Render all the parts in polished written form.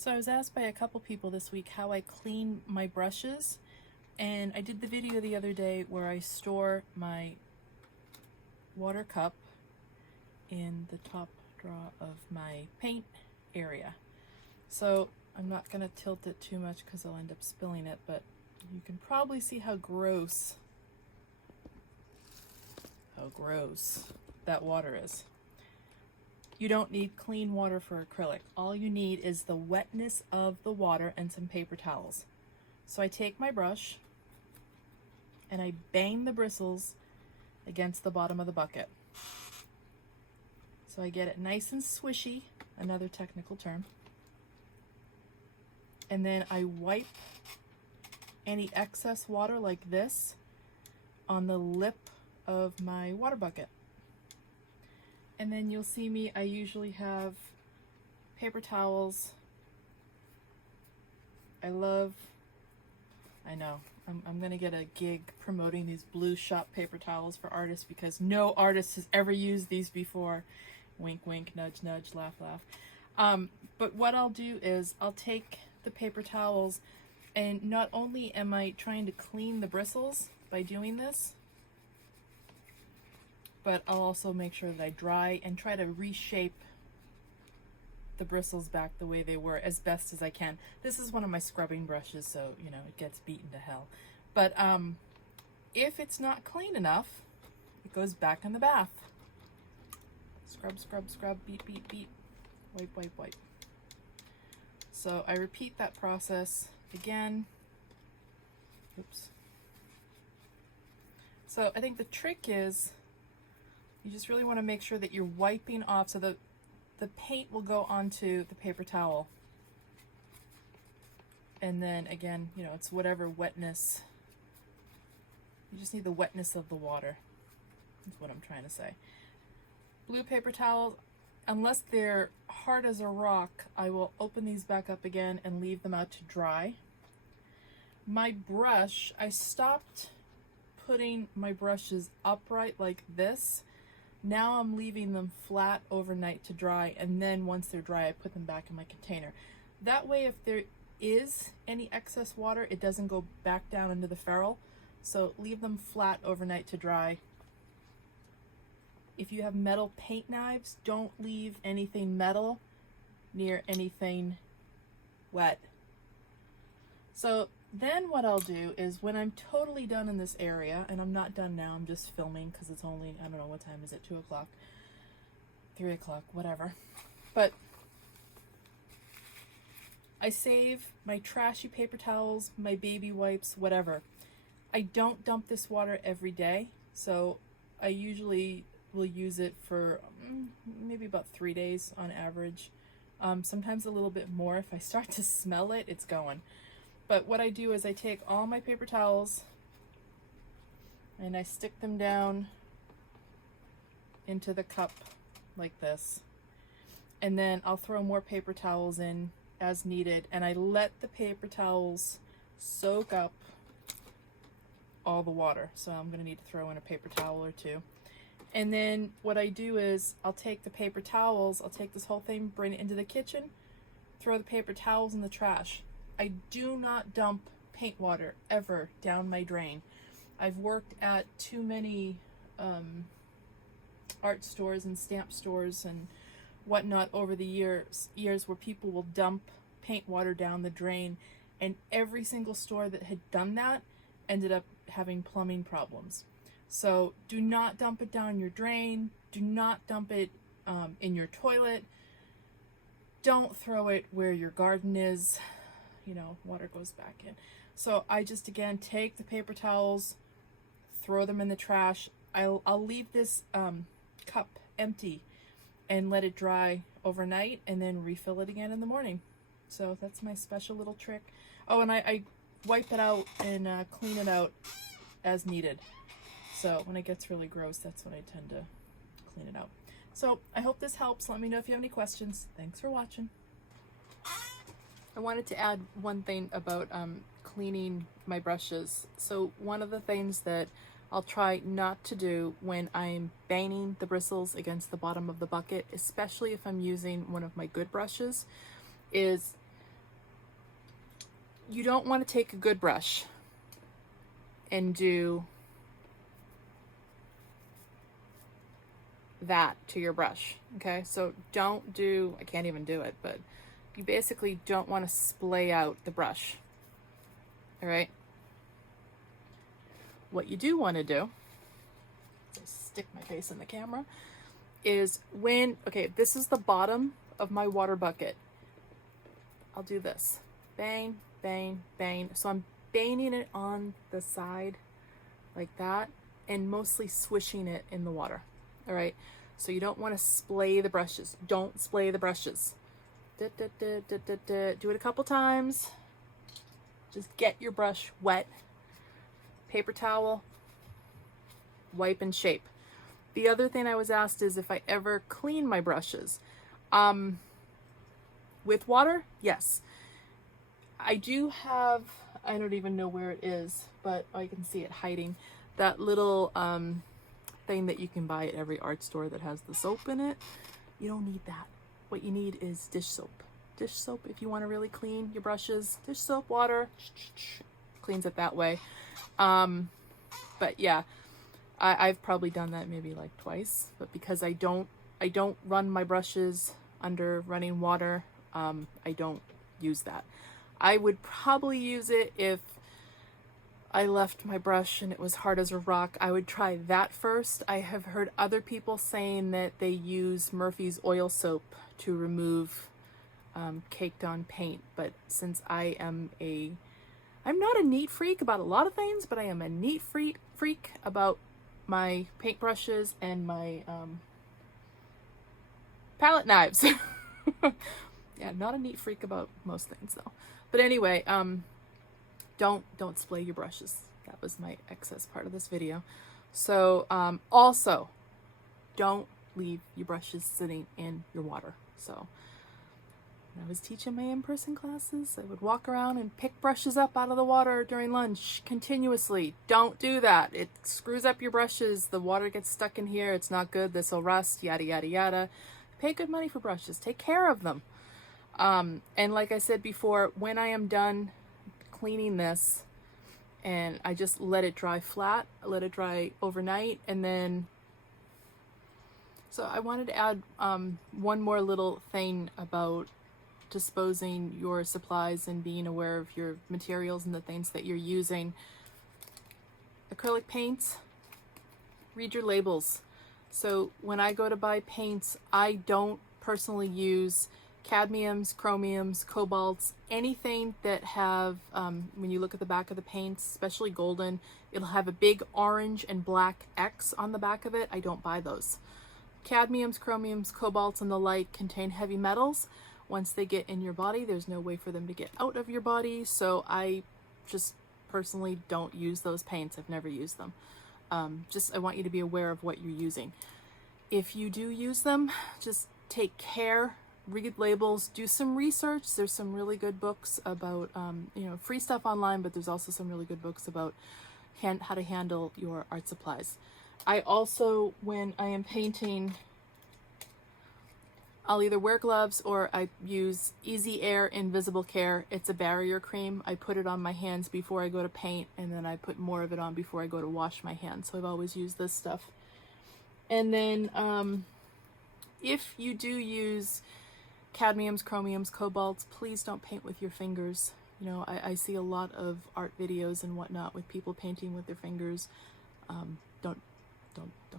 So I was asked by a couple people this week how I clean my brushes, and I did the video the other day where I store my water cup in the top drawer of my paint area. So I'm not going to tilt it too much because I'll end up spilling it, but you can probably see how gross that water is. You don't need clean water for acrylic. All you need is the wetness of the water and some paper towels. So I take my brush and I bang the bristles against the bottom of the bucket. So I get it nice and swishy, another technical term. And then I wipe any excess water like this on the lip of my water bucket. And then you'll see me, I usually have paper towels. I know, I'm gonna get a gig promoting these blue shop paper towels for artists because no artist has ever used these before. Wink, wink, nudge, nudge, laugh, laugh. But what I'll do is I'll take the paper towels, and not only am I trying to clean the bristles by doing this, but I'll also make sure that I dry and try to reshape the bristles back the way they were as best as I can. This is one of my scrubbing brushes, so you know it gets beaten to hell. But if it's not clean enough, it goes back in the bath. Scrub, scrub, scrub, beat, beat, beat, wipe, wipe, wipe. So I repeat that process again. Oops. So I think the trick is you just really want to make sure that you're wiping off so that the paint will go onto the paper towel. And then again, you know, it's whatever wetness. You just need the wetness of the water. That's what I'm trying to say. Blue paper towels, unless they're hard as a rock, I will open these back up again and leave them out to dry. My brush, I stopped putting my brushes upright like this. Now I'm leaving them flat overnight to dry, and then once they're dry, I put them back in my container. That way, if there is any excess water, it doesn't go back down into the ferrule. So leave them flat overnight to dry. If you have metal paint knives, don't leave anything metal near anything wet. So then what I'll do is when I'm totally done in this area, and I'm not done now, I'm just filming because it's only, I don't know, what time is it, 2 o'clock, 3 o'clock, whatever. But I save my trashy paper towels, my baby wipes, whatever. I don't dump this water every day, so I usually will use it for maybe about 3 days on average. Sometimes a little bit more. If I start to smell it, it's going. But what I do is I take all my paper towels and I stick them down into the cup like this. And then I'll throw more paper towels in as needed, and I let the paper towels soak up all the water. So I'm gonna need to throw in a paper towel or two. And then what I do is I'll take the paper towels, I'll take this whole thing, bring it into the kitchen, throw the paper towels in the trash. I do not dump paint water ever down my drain. I've worked at too many art stores and stamp stores and whatnot over the years where people will dump paint water down the drain, and every single store that had done that ended up having plumbing problems. So do not dump it down your drain. Do not dump it in your toilet. Don't throw it where your garden is. You know, water goes back in. So I just, again, take the paper towels, throw them in the trash. I'll leave this cup empty and let it dry overnight, and then refill it again in the morning. So that's my special little trick. Oh, and I wipe it out and clean it out as needed. So when it gets really gross, that's when I tend to clean it out. So I hope this helps. Let me know if you have any questions. Thanks for watching. I wanted to add one thing about cleaning my brushes. So one of the things that I'll try not to do when I'm banging the bristles against the bottom of the bucket, especially if I'm using one of my good brushes, is you don't want to take a good brush and do that to your brush, okay? So don't do, I can't even do it, but you basically don't want to splay out the brush, all right? What you do want to do, just stick my face in the camera, is when, okay, this is the bottom of my water bucket. I'll do this, bang, bang, bang. So I'm banging it on the side like that and mostly swishing it in the water, all right? So you don't want to splay the brushes. Don't splay the brushes. Do it a couple times. Just get your brush wet. Paper towel, wipe and shape. The other thing I was asked is if I ever clean my brushes. With water, yes. I do have, I don't even know where it is, but I can see it hiding. That little thing that you can buy at every art store that has the soap in it. You don't need that. What you need is dish soap. Dish soap, if you want to really clean your brushes, dish soap, water, cleans it that way. But yeah, I've probably done that maybe like twice, but because I don't run my brushes under running water, I don't use that. I would probably use it if I left my brush and it was hard as a rock. I would try that first. I have heard other people saying that they use Murphy's oil soap to remove caked on paint, but since I'm not a neat freak about a lot of things, but I am a neat freak about my paintbrushes and my palette knives. Yeah, not a neat freak about most things though. But anyway, don't splay your brushes. That was my excess part of this video. So also, don't leave your brushes sitting in your water. So when I was teaching my in-person classes, I would walk around and pick brushes up out of the water during lunch continuously. Don't do that. It screws up your brushes. The water gets stuck in here. It's not good. This will rust, yada, yada, yada. Pay good money for brushes. Take care of them. And like I said before, when I am done cleaning this, and I just let it dry flat, let it dry overnight, and then, so I wanted to add one more little thing about disposing your supplies and being aware of your materials and the things that you're using. Acrylic paints, read your labels. So when I go to buy paints, I don't personally use cadmiums, chromiums, cobalts, anything that have, when you look at the back of the paints, especially golden, it'll have a big orange and black X on the back of it. I don't buy those. Cadmiums, chromiums, cobalts, and the like contain heavy metals. Once they get in your body, there's no way for them to get out of your body. So I just personally don't use those paints. I've never used them. I want you to be aware of what you're using. If you do use them, just take care, read labels, do some research. There's some really good books about, free stuff online, but there's also some really good books about how to handle your art supplies. I also, when I am painting, I'll either wear gloves or I use Easy Air Invisible Care. It's a barrier cream. I put it on my hands before I go to paint, and then I put more of it on before I go to wash my hands. So I've always used this stuff. And then if you do use cadmiums, chromiums, cobalts, please don't paint with your fingers. You know, I see a lot of art videos and whatnot with people painting with their fingers. Don't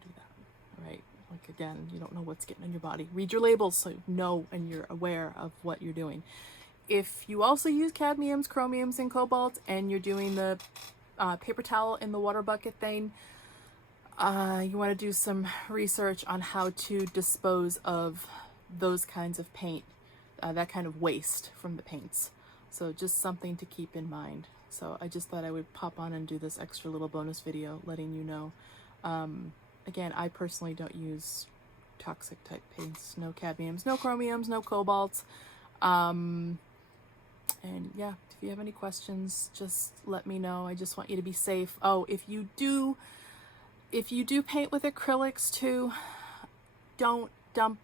do that, all right? Like, again, you don't know what's getting in your body. Read your labels so you know and you're aware of what you're doing. If you also use cadmiums, chromiums, and cobalts, and you're doing the paper towel in the water bucket thing, you want to do some research on how to dispose of those kinds of paint, that kind of waste from the paints. So just something to keep in mind. So I just thought I would pop on and do this extra little bonus video letting you know. Again, I personally don't use toxic type paints. No cadmiums, no chromiums, no cobalts. And yeah, if you have any questions, just let me know. I just want you to be safe. Oh, if you do paint with acrylics too, don't dump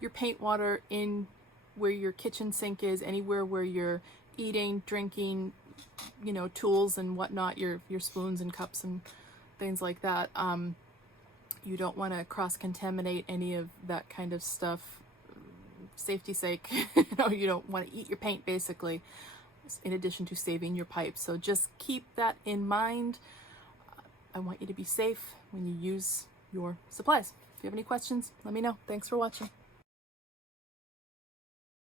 your paint water in where your kitchen sink is, anywhere where you're eating, drinking, you know, tools and whatnot, your spoons and cups and things like that. You don't want to cross-contaminate any of that kind of stuff. Safety's sake, you know, you don't want to eat your paint basically, in addition to saving your pipes. So just keep that in mind. I want you to be safe when you use your supplies. If you have any questions, let me know. Thanks for watching.